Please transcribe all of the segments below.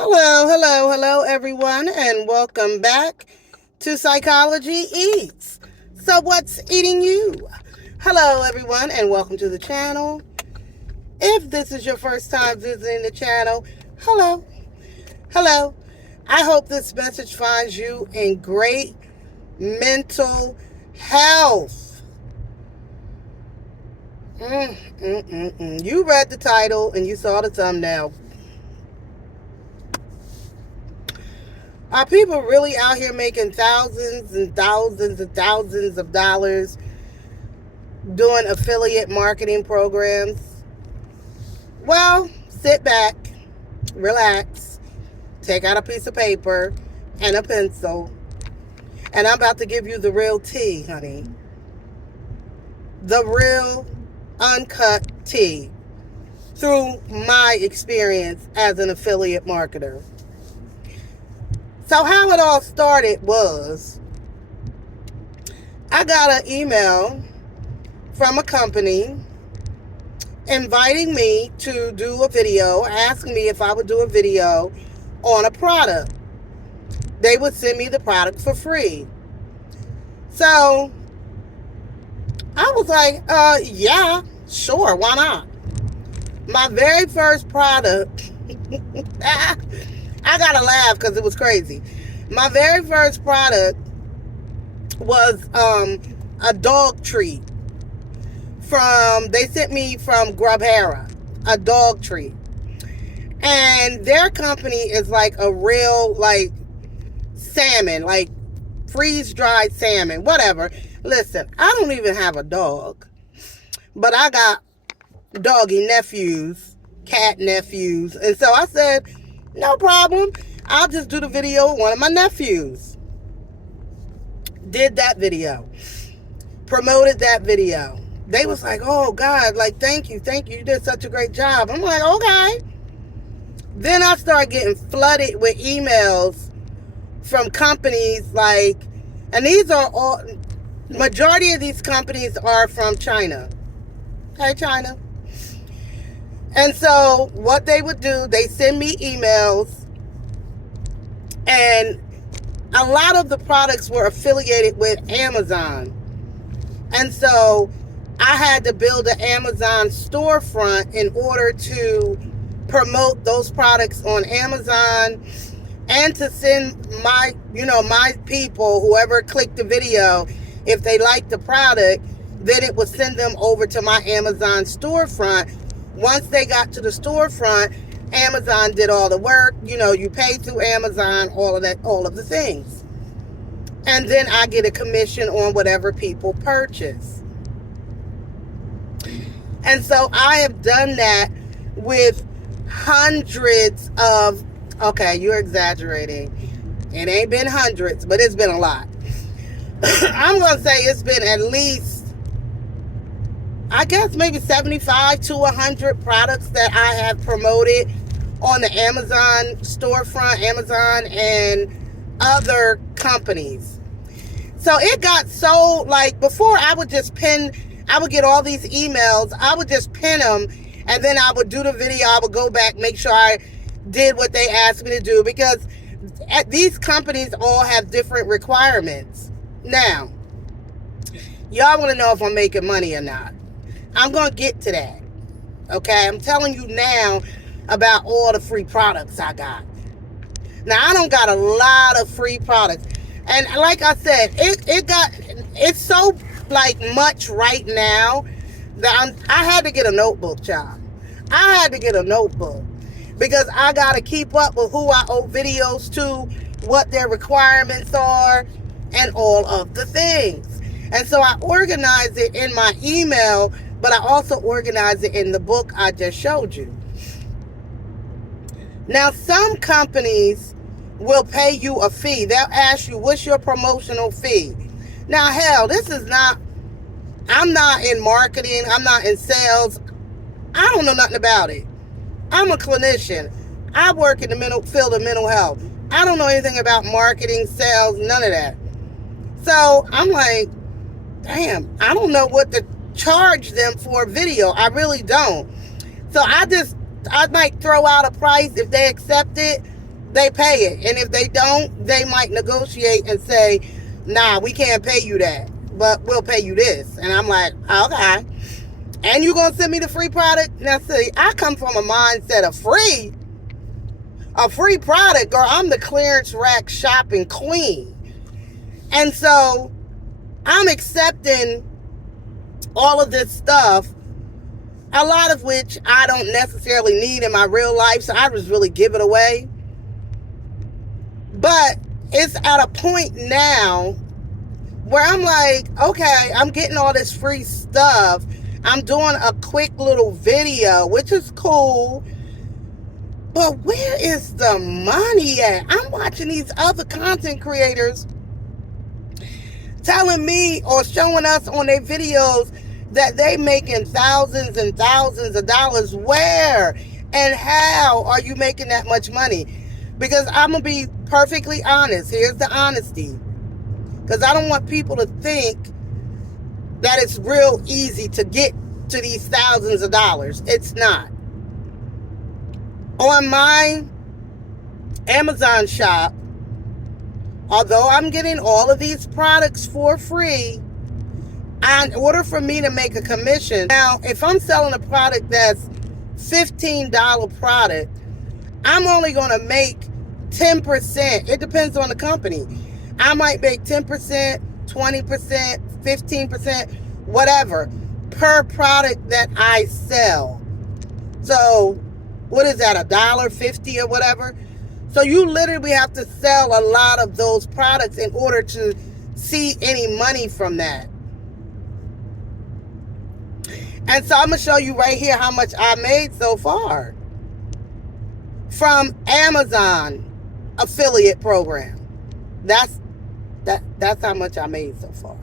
Hello, everyone, and welcome back to Psychology Eats. So, what's eating you? Hello, everyone, and welcome to the channel. If this is your first time visiting the channel, hello. I hope this message finds you in great mental health. You read the title and you saw the thumbnail. Are people really out here making thousands and thousands and thousands of dollars doing affiliate marketing programs? Well, sit back, relax, take out a piece of paper and a pencil, and I'm about to give you the real tea, honey. The real uncut tea through my experience as an affiliate marketer. So how it all started was I got an email from a company inviting me to do a video, asking me if I would do a video on a product. They would send me the product for free. So I was like, yeah, sure, why not? My very first product, I gotta laugh because it was crazy. My very first product was a dog treat they sent me from Grubhera, a dog treat. And their company is like a real, like, salmon, like freeze-dried salmon, whatever. Listen, I don't even have a dog, but I got doggy nephews, cat nephews. And so I said, no problem. I'll just do the video with one of my nephews. Did that video. Promoted that video. They was like, oh, God, like, thank you. You did such a great job. I'm like, okay. Then I started getting flooded with emails from companies like, and these are all, majority of these companies are from China. Hey, China. And so what they would do, they send me emails, and a lot of the products were affiliated with Amazon. And so I had to build an Amazon storefront in order to promote those products on Amazon and to send my people, whoever clicked the video, if they liked the product, then it would send them over to my Amazon storefront. Once they got to the storefront, Amazon did all the work. You pay through Amazon, all of the things. And then I get a commission on whatever people purchase. And so I have done that with hundreds of, okay, you're exaggerating. It ain't been hundreds, but it's been a lot. I'm going to say it's been at least, I guess maybe 75 to 100 products that I have promoted on the Amazon storefront, Amazon and other companies. So it got so, like, before I would get all these emails, I would just pin them, and then I would do the video, I would go back, make sure I did what they asked me to do, because these companies all have different requirements. Now, y'all want to know if I'm making money or not. I'm going to get to that. Okay? I'm telling you now about all the free products I got. Now, I don't got a lot of free products. And like I said, it's so, like, much right now that I had to get a notebook, child. I had to get a notebook because I got to keep up with who I owe videos to, what their requirements are, and all of the things. And so I organize it in my email, but I also organize it in the book I just showed you. Now, some companies will pay you a fee. They'll ask you, what's your promotional fee? Now, hell, I'm not in marketing. I'm not in sales. I don't know nothing about it. I'm a clinician. I work in the field of mental health. I don't know anything about marketing, sales, none of that. So I'm like, damn, I don't know what to charge them for a video. I really don't. So I might throw out a price. If they accept it, they pay it. And if they don't, they might negotiate and say, nah, we can't pay you that, but we'll pay you this. And I'm like, okay. And you gonna send me the free product? Now see, I come from a mindset of free. A free product, girl, I'm the clearance rack shopping queen. And so I'm accepting all of this stuff, a lot of which I don't necessarily need in my real life, so I just really give it away. But it's at a point now where I'm like, okay, I'm getting all this free stuff. I'm doing a quick little video, which is cool. But where is the money at? I'm watching these other content creators telling me or showing us on their videos that they making thousands and thousands of dollars. Where and how are you making that much money? Because I'm going to be perfectly honest. Here's the honesty. Because I don't want people to think that it's real easy to get to these thousands of dollars. It's not. On my Amazon shop, although I'm getting all of these products for free, in order for me to make a commission, now if I'm selling a product that's $15 product, I'm only going to make 10%. It depends on the company. I might make 10%, 20%, 15%, whatever, per product that I sell. So what is that, $1.50 or whatever? So you literally have to sell a lot of those products in order to see any money from that. And so I'm going to show you right here how much I made so far from Amazon affiliate program. That's how much I made so far.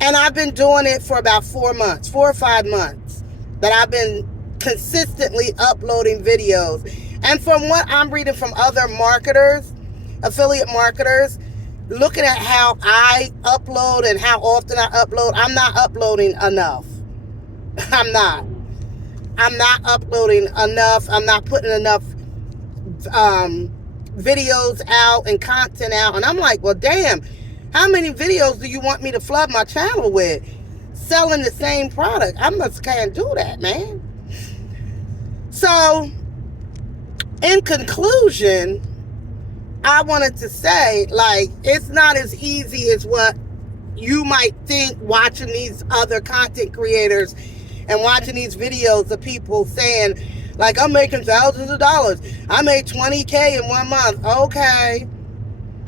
And I've been doing it for about 4 or 5 months that I've been consistently uploading videos. And from what I'm reading from other marketers, affiliate marketers, looking at how I upload and how often I upload, I'm not uploading enough. I'm not uploading enough. I'm not putting enough videos out and content out. And I'm like, well, damn, how many videos do you want me to flood my channel with? Selling the same product. I just can't do that, man. So, in conclusion, I wanted to say, like, it's not as easy as what you might think watching these other content creators and watching these videos of people saying, like, I'm making thousands of dollars. I made $20K in 1 month. Okay.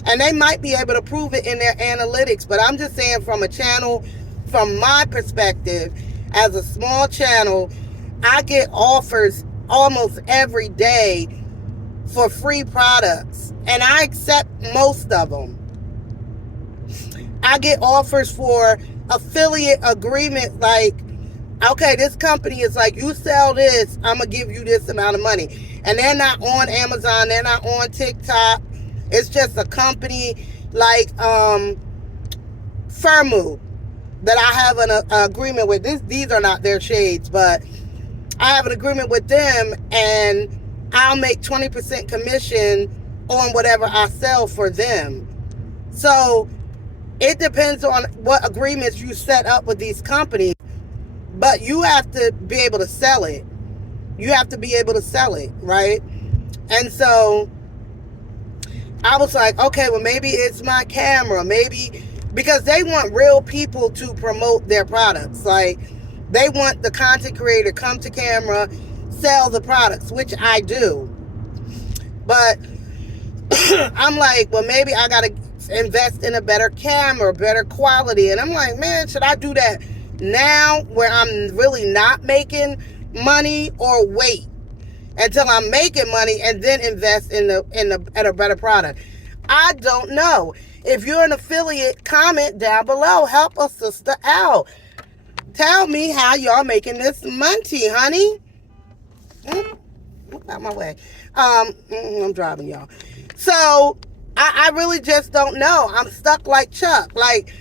And they might be able to prove it in their analytics, but I'm just saying from a channel, from my perspective, as a small channel, I get offers almost every day for free products, and I accept most of them. I get offers for affiliate agreement, like, okay, this company is like, you sell this, I'm gonna give you this amount of money. And they're not on Amazon, they're not on TikTok. It's just a company like FIRMOO that I have an agreement with. These are not their shades, but I have an agreement with them, and I'll make 20% commission on whatever I sell for them. So it depends on what agreements you set up with these companies, but you have to be able to sell it. You have to be able to sell it, right? And so I was like, okay, well, maybe it's my camera, maybe, because they want real people to promote their products. Like, they want the content creator come to camera, sell the products, which I do. But I'm like, well, maybe I got to invest in a better camera, better quality. And I'm like, man, should I do that now where I'm really not making money, or wait until I'm making money and then invest in a better product? I don't know. If you're an affiliate, comment down below. Help a sister out. Tell me how y'all making this money, honey. Out my way. I'm driving, y'all. So I really just don't know. I'm stuck like Chuck. Like,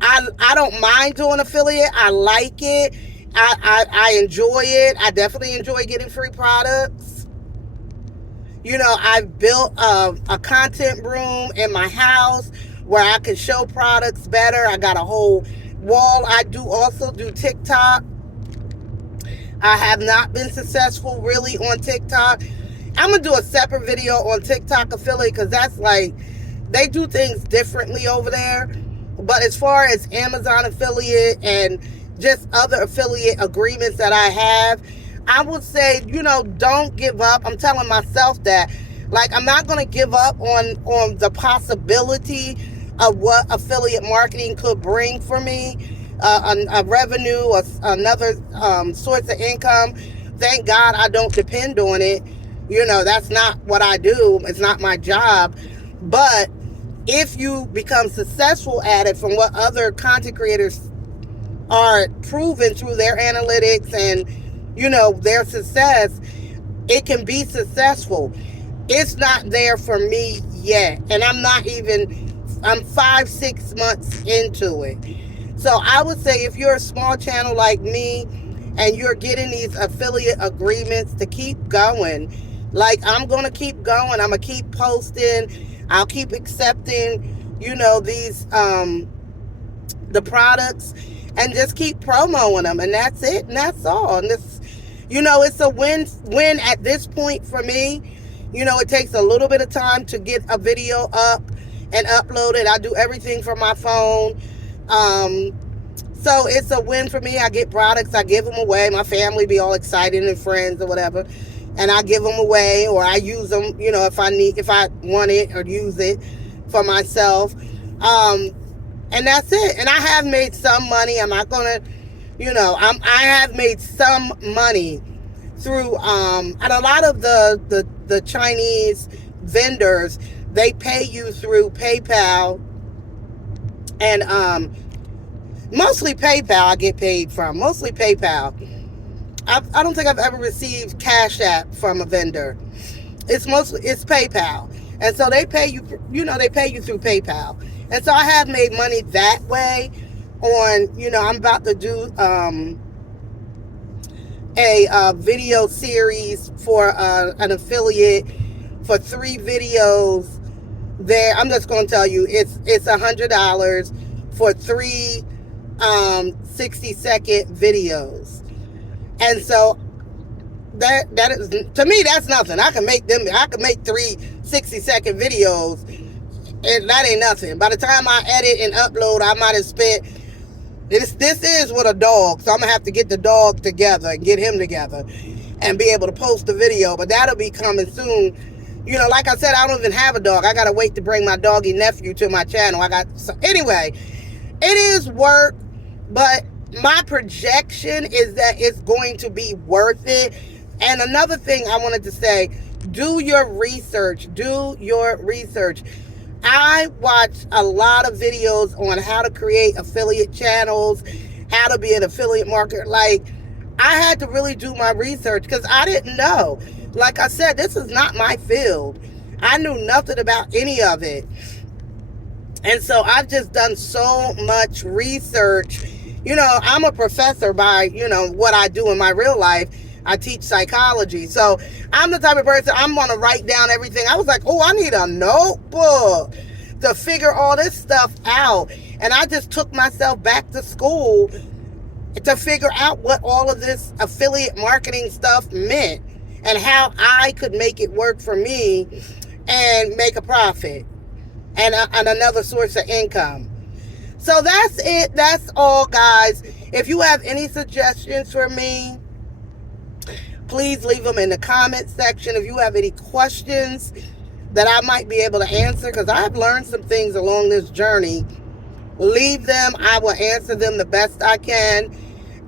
I don't mind doing affiliate. I like it. I enjoy it. I definitely enjoy getting free products. I've built a content room in my house where I can show products better. I got a whole wall. I do also do TikTok. I have not been successful really on TikTok. I'm gonna do a separate video on TikTok affiliate because that's like they do things differently over there. But as far as Amazon affiliate and just other affiliate agreements that I have, I would say, don't give up. I'm telling myself that. Like, I'm not going to give up on the possibility of what affiliate marketing could bring for me, a revenue, or another source of income. Thank God I don't depend on it. That's not what I do. It's not my job. But if you become successful at it, from what other content creators are proven through their analytics and their success, it can be successful. It's not there for me yet, and I'm 5-6 months into it. So I would say, if you're a small channel like me and you're getting these affiliate agreements, to keep going. Like, I'm going to keep going. I'm going to keep posting. I'll keep accepting, these, the products, and just keep promoting them. And that's it. And that's all. And this, it's a win at this point for me. It takes a little bit of time to get a video up and upload it. I do everything from my phone. So it's a win for me. I get products, I give them away. My family be all excited, and friends or whatever. And I give them away, or I use them, if I want it or use it for myself. And that's it. And I have made some money. I'm not going to, I have made some money through, and a lot of the Chinese vendors, they pay you through PayPal, and mostly PayPal I get paid from, mostly PayPal. I don't think I've ever received Cash App from a vendor. It's PayPal. And so they pay you, they pay you through PayPal. And so I have made money that way on, I'm about to do a video series for an affiliate for 3 videos there. I'm just going to tell you, it's $100 for 3 60-second videos. And so that is, to me, that's nothing. I can make 3 60-second videos, and that ain't nothing. By the time I edit and upload, I might have spent, this is with a dog, so I'm gonna have to get the dog together and get him together and be able to post the video. But that'll be coming soon. Like I said, I don't even have a dog. I gotta wait to bring my doggy nephew to my channel. Anyway, it is work, but my projection is that it's going to be worth it. And another thing I wanted to say, do your research. I watch a lot of videos on how to create affiliate channels, how to be an affiliate marketer. Like, I had to really do my research because I didn't know. Like I said, this is not my field. I knew nothing about any of it. And so I've just done so much research. I'm a professor by, what I do in my real life. I teach psychology. So I'm the type of person, I'm going to write down everything. I was like, I need a notebook to figure all this stuff out. And I just took myself back to school to figure out what all of this affiliate marketing stuff meant and how I could make it work for me and make a profit and another source of income. So that's it. That's all, guys. If you have any suggestions for me, please leave them in the comment section. If you have any questions that I might be able to answer, because I've learned some things along this journey, leave them. I will answer them the best I can.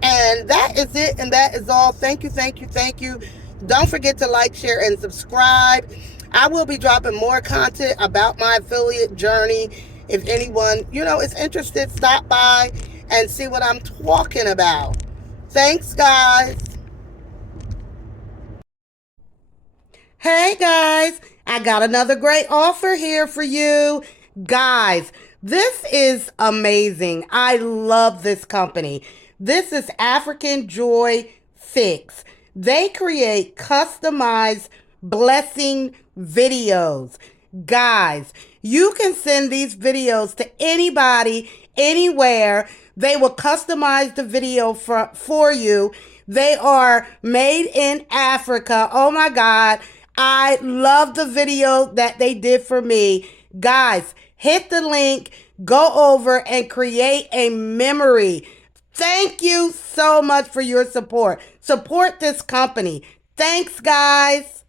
And that is it. And that is all. Thank you, thank you, thank you. Don't forget to like, share, and subscribe. I will be dropping more content about my affiliate journey. If anyone, is interested, stop by and see what I'm talking about. Thanks, guys. Hey, guys. I got another great offer here for you. Guys, this is amazing. I love this company. This is African Joy Fix. They create customized blessing videos. Guys, you can send these videos to anybody, anywhere. They will customize the video for you. They are made in Africa. Oh my God. I love the video that they did for me. Guys, hit the link, go over and create a memory. Thank you so much for your support. Support this company. Thanks, guys.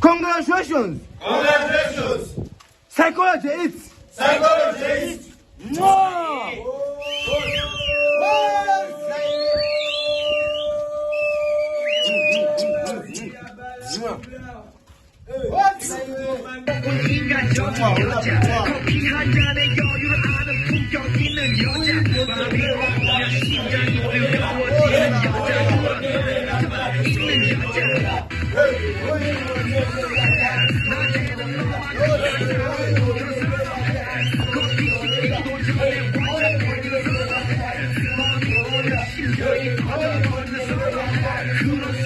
Congratulations! Congratulations! Psychology is Psychology is more! 커피 한 잔의 여유를 아는 품격 있는 여자 마음이 없으면 심장이 뜨거워지는 여자 있는 여자 낮에는 너만 커피 식기도 전에 완전 걸려서 마음이 오는 심장이 터져버려서 그런